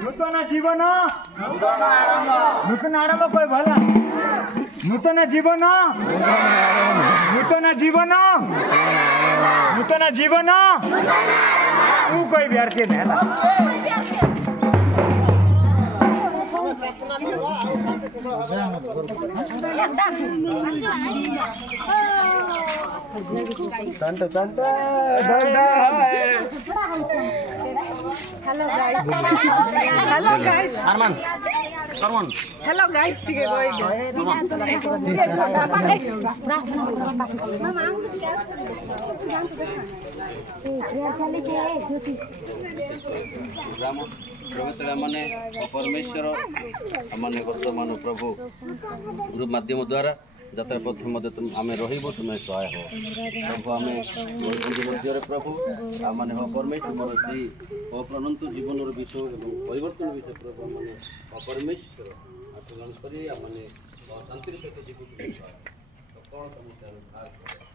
नूतन जीवन नूतन आरंभ कोई भला नूतन जीवन नूतन जीवन नूतन जीवन तू कोई व्यर्थ नहीं हेलो गाइस अरमान अरमान हेलो गाइस ठीक है माने परमेश्वर माने वर्तमान प्रभु गुरु माध्यम द्वारा जतरा प्रथम आम रही तुम्हें सहाय हो प्रभु आम मध्य प्रभु आने हो परमेश्वर मोर से अप्राणंत जीवन विषय परिवर्तन विषय प्रभु मैंने परमेश्वर आचरण कर शांति सहित जीवन कौन समस्या